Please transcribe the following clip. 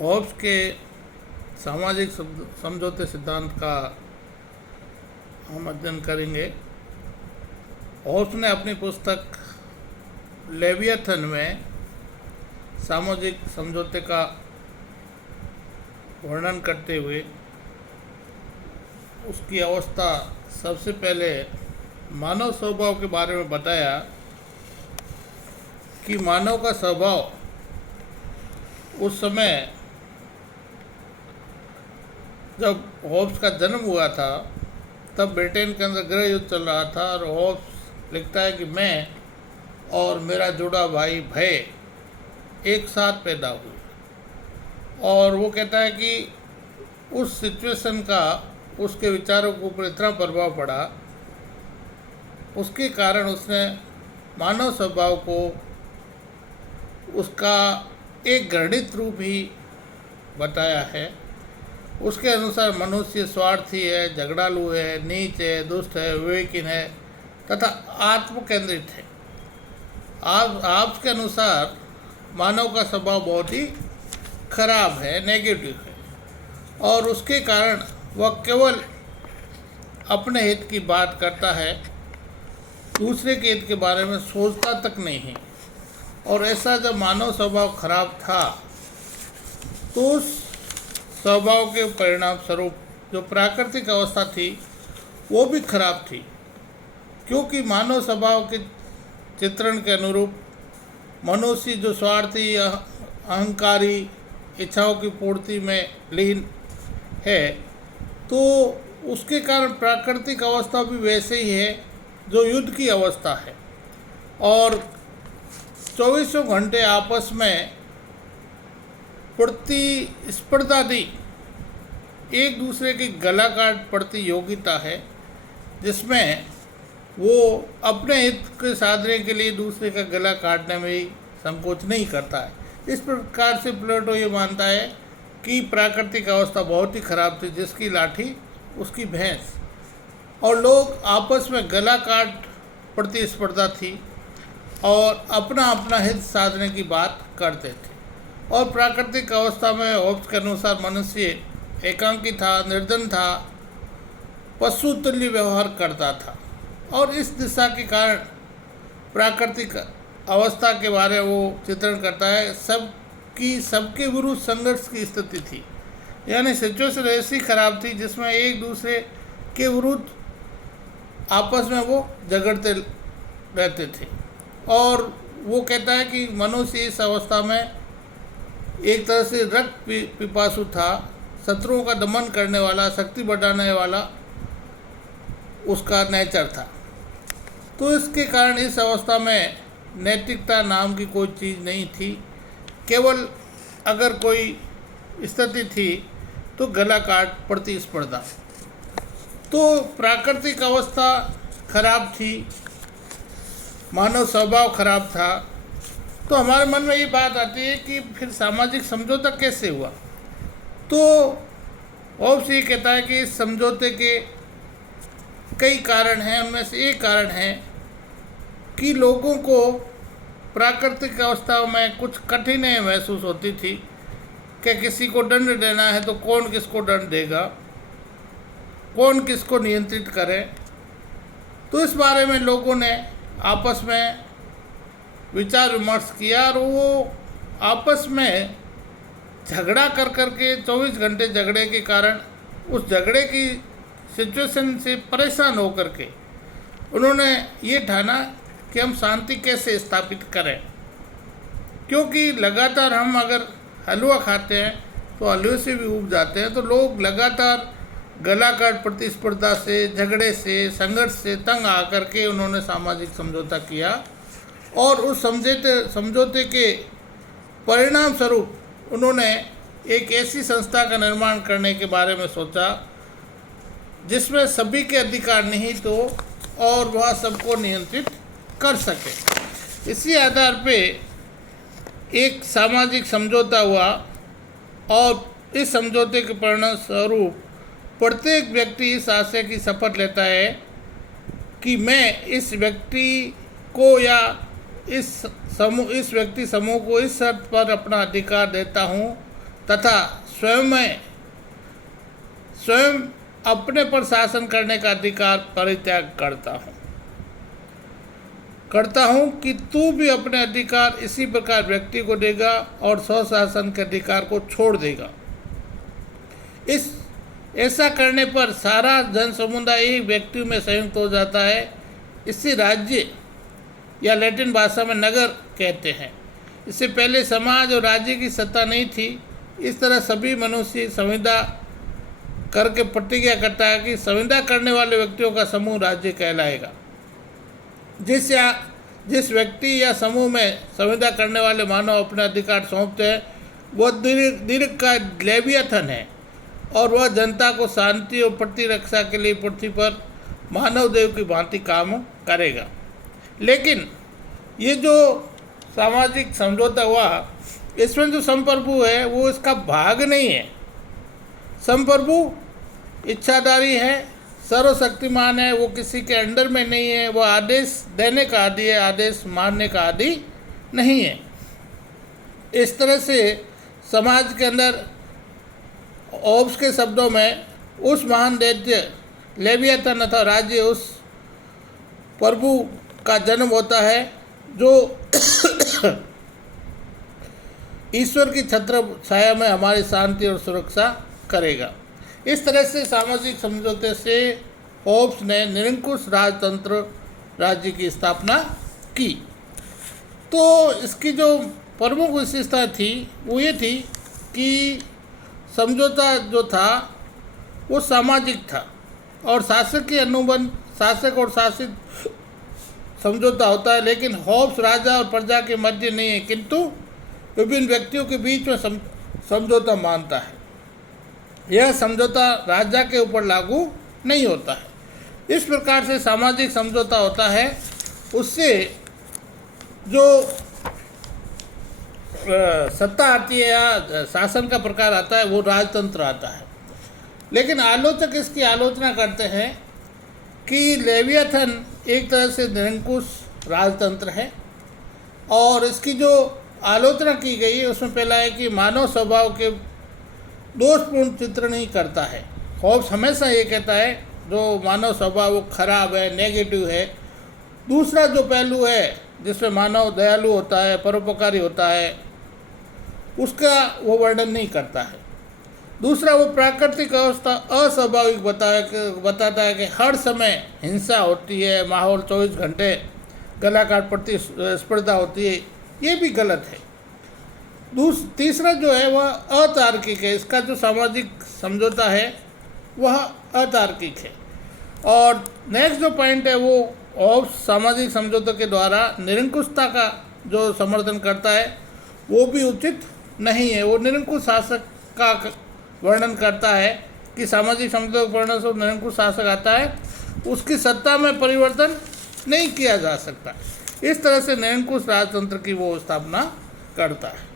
Hobbes के सामाजिक समझौते सिद्धांत का हम अध्ययन करेंगे। होब्स ने अपनी पुस्तक लेवियथन में सामाजिक समझौते का वर्णन करते हुए उसकी अवस्था सबसे पहले मानव स्वभाव के बारे में बताया कि मानव का स्वभाव उस समय जब होब्स का जन्म हुआ था तब ब्रिटेन के अंदर गृह युद्ध चल रहा था और होब्स लिखता है कि मैं और मेरा जुड़ा भाई भय एक साथ पैदा हुए। और वो कहता है कि उस सिचुएशन का उसके विचारों के ऊपर इतना प्रभाव पड़ा, उसके कारण उसने मानव स्वभाव को उसका एक गणित रूप ही बताया है। उसके अनुसार मनुष्य स्वार्थी है, झगड़ालू है, नीच है, दुष्ट है, विवेकीन है तथा आत्म केंद्रित है। आपके अनुसार मानव का स्वभाव बहुत ही खराब है, नेगेटिव है, और उसके कारण वह केवल अपने हित की बात करता है, दूसरे के हित के बारे में सोचता तक नहीं है। और ऐसा जब मानव स्वभाव खराब था तो उस स्वभाव के परिणाम स्वरूप जो प्राकृतिक अवस्था थी वो भी खराब थी, क्योंकि मानव स्वभाव के चित्रण के अनुरूप मनुष्य जो स्वार्थी, अहंकारी, इच्छाओं की पूर्ति में लीन है, तो उसके कारण प्राकृतिक अवस्था भी वैसे ही है जो युद्ध की अवस्था है। और 24 घंटे आपस में प्रतिस्पर्धा दी, एक दूसरे की गला काट प्रतियोगिता है, जिसमें वो अपने हित के साधने के लिए दूसरे का गला काटने में ही संकोच नहीं करता है। इस प्रकार से प्लेटो ये मानता है कि प्राकृतिक अवस्था बहुत ही खराब थी, जिसकी लाठी उसकी भैंस, और लोग आपस में गला काट प्रतिस्पर्धा थी और अपना अपना हित साधने की बात करते थे। और प्राकृतिक अवस्था में होब्स के अनुसार मनुष्य एकांकी था, निर्धन था, पशु तुल्य व्यवहार करता था। और इस दिशा के कारण प्राकृतिक अवस्था के बारे में वो चित्रण करता है, सबके विरुद्ध संघर्ष की स्थिति थी, यानी सिचुएशन ऐसी खराब थी जिसमें एक दूसरे के विरुद्ध आपस में वो झगड़ते रहते थे। और वो कहता है कि मनुष्य इस अवस्था में एक तरह से रक्त पिपासु था, शत्रुओं का दमन करने वाला, शक्ति बढ़ाने वाला उसका नेचर था। तो इसके कारण इस अवस्था में नैतिकता नाम की कोई चीज़ नहीं थी, केवल अगर कोई स्थिति थी तो गला काट प्रतिस्पर्धा। तो प्राकृतिक अवस्था खराब थी, मानव स्वभाव खराब था। तो हमारे मन में ये बात आती है कि फिर सामाजिक समझौता कैसे हुआ। तो होब्स ये कहता है कि इस समझौते के कई कारण हैं, उनमें से एक कारण है कि लोगों को प्राकृतिक अवस्थाओं में कुछ कठिनाई महसूस होती थी कि किसी को दंड देना है तो कौन किसको दंड देगा, कौन किसको नियंत्रित करे। तो इस बारे में लोगों ने आपस में विचार विमर्श किया और वो आपस में झगड़ा कर के 24 घंटे झगड़े के कारण उस झगड़े की सिचुएशन से परेशान होकर के उन्होंने ये ठाना कि हम शांति कैसे स्थापित करें, क्योंकि लगातार हम अगर हलवा खाते हैं तो हलवे से भी ऊब जाते हैं। तो लोग लगातार गला काट प्रतिस्पर्धा से, झगड़े से, संघर्ष से तंग आकर के उन्होंने सामाजिक समझौता किया और उस समझौते के परिणाम स्वरूप उन्होंने एक ऐसी संस्था का निर्माण करने के बारे में सोचा जिसमें सभी के अधिकार निहित हो और वह सबको नियंत्रित कर सके। इसी आधार पे एक सामाजिक समझौता हुआ और इस समझौते के परिणाम स्वरूप प्रत्येक व्यक्ति इस आशय की शपथ लेता है कि मैं इस व्यक्ति को या इस व्यक्ति समूह को इस शर्त पर अपना अधिकार देता हूँ तथा स्वयं अपने पर शासन करने का अधिकार परित्याग करता हूँ कि तू भी अपने अधिकार इसी प्रकार व्यक्ति को देगा और स्वशासन के अधिकार को छोड़ देगा। ऐसा करने पर सारा जन समुदाय एक व्यक्ति में संयुक्त हो जाता है। इसे राज्य या लैटिन भाषा में नगर कहते हैं। इससे पहले समाज और राज्य की सत्ता नहीं थी। इस तरह सभी मनुष्य संविदा करके प्रतिज्ञा करता है कि संविदा करने वाले व्यक्तियों का समूह राज्य कहलाएगा। जिस व्यक्ति या समूह में संविदा करने वाले मानव अपने अधिकार सौंपते हैं वह दीर्घ का लेवियथन है और वह जनता को शांति और प्रतिरक्षा के लिए पृथ्वी पर मानव देव की भांति काम करेगा। लेकिन ये जो सामाजिक समझौता हुआ इसमें जो संप्रभु है वो इसका भाग नहीं है। संप्रभु इच्छाधारी है, सर्वशक्तिमान है, वो किसी के अंडर में नहीं है, वो आदेश देने का आदि है, आदेश मानने का आदि नहीं है। इस तरह से समाज के अंदर ओब्स के शब्दों में उस महान दैत्य लेवियथन अथवा राज्य उस प्रभु का जन्म होता है जो ईश्वर की छत्र छाया में हमारी शांति और सुरक्षा करेगा। इस तरह से सामाजिक समझौते से होब्स ने निरंकुश राजतंत्र राज्य की स्थापना की। तो इसकी जो प्रमुख विशेषता थी वो ये थी कि समझौता जो था वो सामाजिक था और शासक के अनुबंध शासक और शासित समझौता होता है, लेकिन होब्स राजा और प्रजा के मध्य नहीं है किंतु विभिन्न व्यक्तियों के बीच में समझौता मानता है। यह समझौता राजा के ऊपर लागू नहीं होता है। इस प्रकार से सामाजिक समझौता होता है, उससे जो सत्ता आती है या शासन का प्रकार आता है वो राजतंत्र आता है। लेकिन आलोचक इसकी आलोचना करते हैं कि लेवियथन एक तरह से निरंकुश राजतंत्र है और इसकी जो आलोचना की गई है उसमें पहला है कि मानव स्वभाव के दोषपूर्ण चित्रण नहीं करता है। होब्स हमेशा ये कहता है जो मानव स्वभाव वो खराब है, नेगेटिव है। दूसरा जो पहलू है जिसमें मानव दयालु होता है, परोपकारी होता है, उसका वो वर्णन नहीं करता है। दूसरा वो प्राकृतिक अवस्था अस्वाभाविक बताता है कि हर समय हिंसा होती है, माहौल 24 घंटे गला काट प्रतिस्पर्धा होती है, ये भी गलत है। तीसरा जो है वह अतार्किक है। इसका जो सामाजिक समझौता है वह अतार्किक है। और नेक्स्ट जो पॉइंट है वो होब्स सामाजिक समझौतों के द्वारा निरंकुशता का जो समर्थन करता है वो भी उचित नहीं है। वो निरंकुश शासक का वर्णन करता है कि सामाजिक समझौतों के परिणाम से निरंकुश शासक आता है, उसकी सत्ता में परिवर्तन नहीं किया जा सकता। इस तरह से निरंकुश राजतंत्र की वो स्थापना करता है।